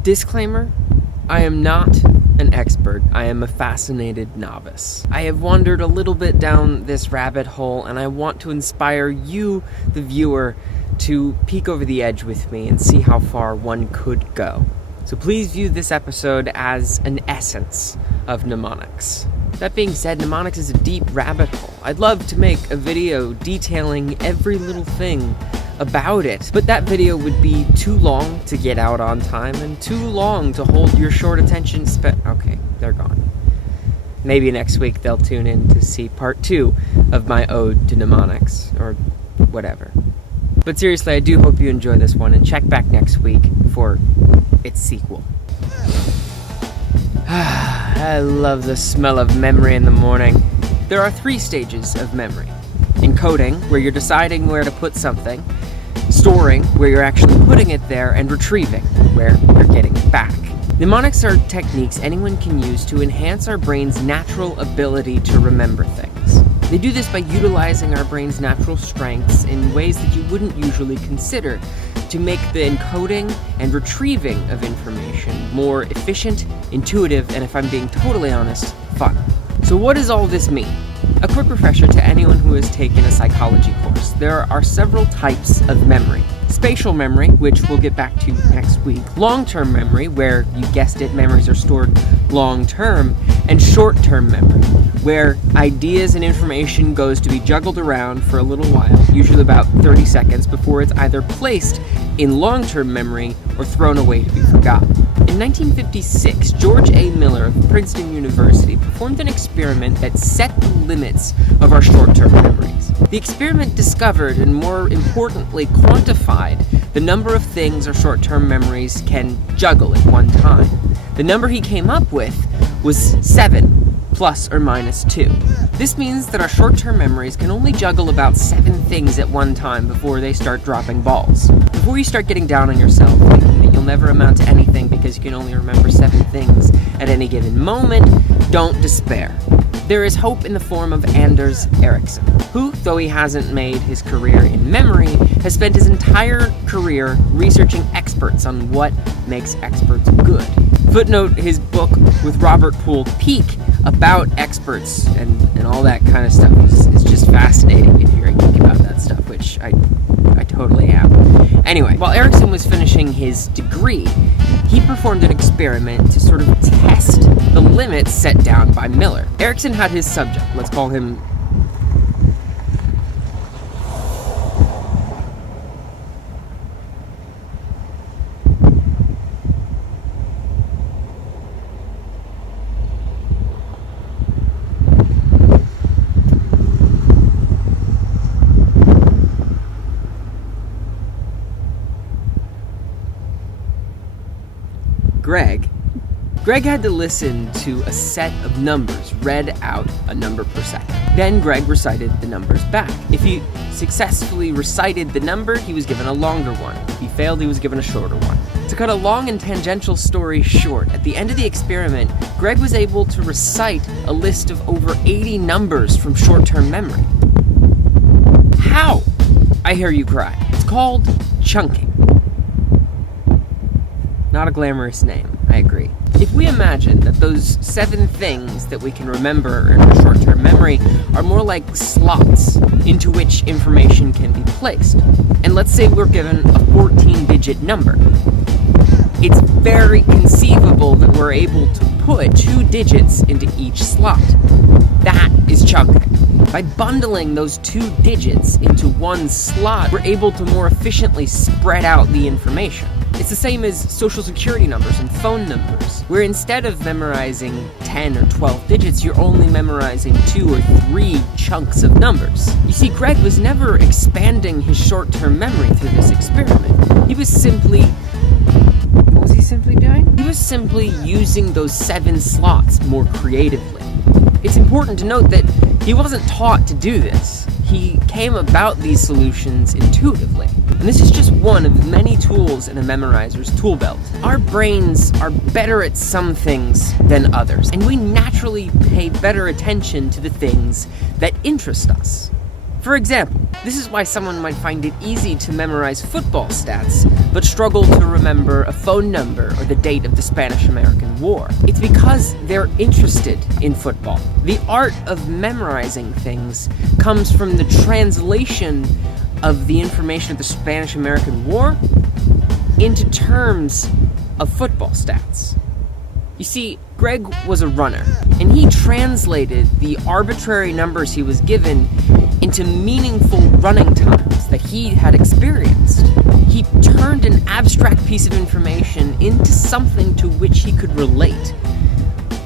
Disclaimer, I am not an expert. I am a fascinated novice. I have wandered a little bit down this rabbit hole, and I want to inspire you, the viewer, to peek over the edge with me and see how far one could go. So please view this episode as an essence of mnemonics. That being said, mnemonics is a deep rabbit hole. I'd love to make a video detailing every little thing about it, but that video would be too long to get out on time and too long to hold your short attention span. Okay, they're gone. Maybe next week they'll tune in to see part 2 of my ode to mnemonics, or whatever. But seriously, I do hope you enjoy this one, and check back next week for its sequel. I love the smell of memory in the morning. There are 3 stages of memory. Encoding, where you're deciding where to put something. Storing, where you're actually putting it there. And retrieving, where you're getting it back. Mnemonics are techniques anyone can use to enhance our brain's natural ability to remember things. They do this by utilizing our brain's natural strengths in ways that you wouldn't usually consider to make the encoding and retrieving of information more efficient, intuitive, and if I'm being totally honest, fun. So what does all this mean? A quick refresher to anyone who has taken a psychology course. There are several types of memory. Spatial memory, which we'll get back to next week. Long-term memory, where, you guessed it, memories are stored long-term. And short-term memory, where ideas and information goes to be juggled around for a little while, usually about 30 seconds, before it's either placed in long-term memory or thrown away to be forgotten. In 1956, George A. Miller of Princeton University performed an experiment that set the limits of our short-term memories. The experiment discovered, and more importantly, quantified the number of things our short-term memories can juggle at one time. The number he came up with was 7, plus or minus 2. This means that our short-term memories can only juggle about 7 things at one time before they start dropping balls. Before you start getting down on yourself, thinking that you'll never amount to anything because you can only remember 7 things at any given moment, don't despair. There is hope in the form of Anders Ericsson, who, though he hasn't made his career in memory, has spent his entire career researching experts on what makes experts good. Footnote his book with Robert Poole Peak about experts and all that kind of stuff is just fascinating if you're a geek about that stuff, which I totally am. Anyway, while Ericsson was finishing his degree, he performed an experiment to sort of test the limits set down by Miller. Ericsson had his subject, let's call him Greg. Greg had to listen to a set of numbers read out a number per second. Then Greg recited the numbers back. If he successfully recited the number, he was given a longer one. If he failed, he was given a shorter one. To cut a long and tangential story short, at the end of the experiment, Greg was able to recite a list of over 80 numbers from short-term memory. How? I hear you cry. It's called chunking. Not a glamorous name, I agree. If we imagine that those 7 things that we can remember in our short-term memory are more like slots into which information can be placed, and let's say we're given a 14-digit number, it's very conceivable that we're able to put 2 digits into each slot. That is chunking. By bundling those 2 digits into one slot, we're able to more efficiently spread out the information. It's the same as social security numbers and phone numbers, where instead of memorizing 10 or 12 digits, you're only memorizing 2 or 3 chunks of numbers. You see, Greg was never expanding his short-term memory through this experiment. He was simply... What was he simply doing? He was simply using those 7 slots more creatively. It's important to note that he wasn't taught to do this. He came about these solutions intuitively. And this is just one of many tools in a memorizer's tool belt. Our brains are better at some things than others, and we naturally pay better attention to the things that interest us. For example, this is why someone might find it easy to memorize football stats, but struggle to remember a phone number or the date of the Spanish-American War. It's because they're interested in football. The art of memorizing things comes from the translation of the information of the Spanish-American War into terms of football stats. You see, Greg was a runner, and he translated the arbitrary numbers he was given into meaningful running times that he had experienced. He turned an abstract piece of information into something to which he could relate.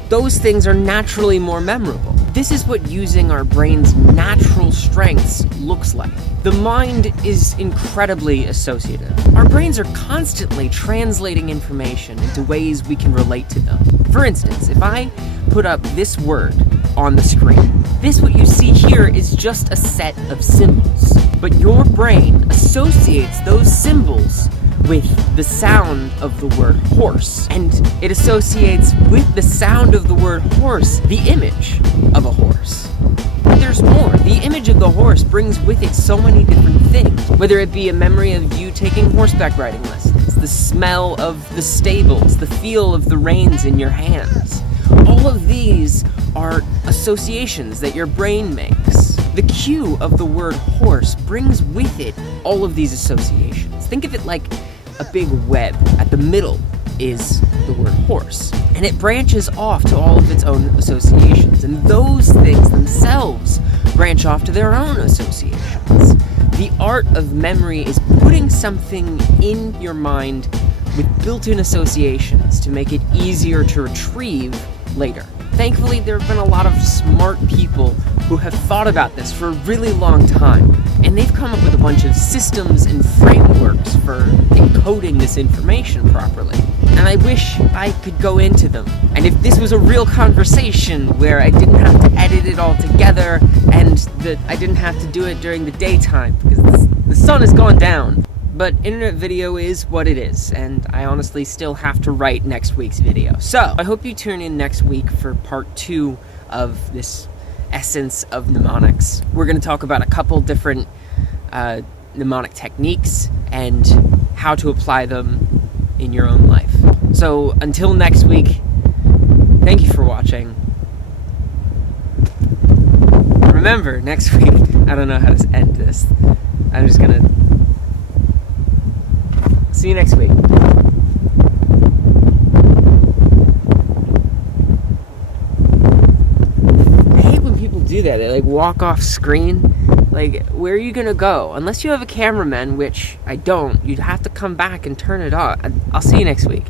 Those things are naturally more memorable. This is what using our brain's natural strengths looks like. The mind is incredibly associative. Our brains are constantly translating information into ways we can relate to them. For instance, if I put up this word on the screen, what you see here is just a set of symbols. But your brain associates those symbols with the sound of the word horse. And it associates with the sound of the word horse the image of a horse. But there's more. The image of the horse brings with it so many different things. Whether it be a memory of you taking horseback riding lessons, the smell of the stables, the feel of the reins in your hands. All of these are associations that your brain makes. The cue of the word horse brings with it all of these associations. Think of it like a big web. At the middle is the word horse, and it branches off to all of its own associations, and those things themselves branch off to their own associations. The art of memory is putting something in your mind with built-in associations to make it easier to retrieve later. Thankfully, there have been a lot of smart people who have thought about this for a really long time, and they've come up with a bunch of systems and frameworks for encoding this information properly. And I wish I could go into them. And if this was a real conversation where I didn't have to edit it all together and that I didn't have to do it during the daytime because the sun is going down. But internet video is what it is, and I honestly still have to write next week's video. So, I hope you tune in next week for part 2 of this Essence of Mnemonics. We're going to talk about a couple different mnemonic techniques and how to apply them in your own life. So, until next week, thank you for watching. Remember, next week, I don't know how to end this. I'm just gonna see you next week. I hate when people do that. They walk off screen. Where are you gonna go? Unless you have a cameraman, which I don't, you'd have to come back and turn it on. I'll see you next week.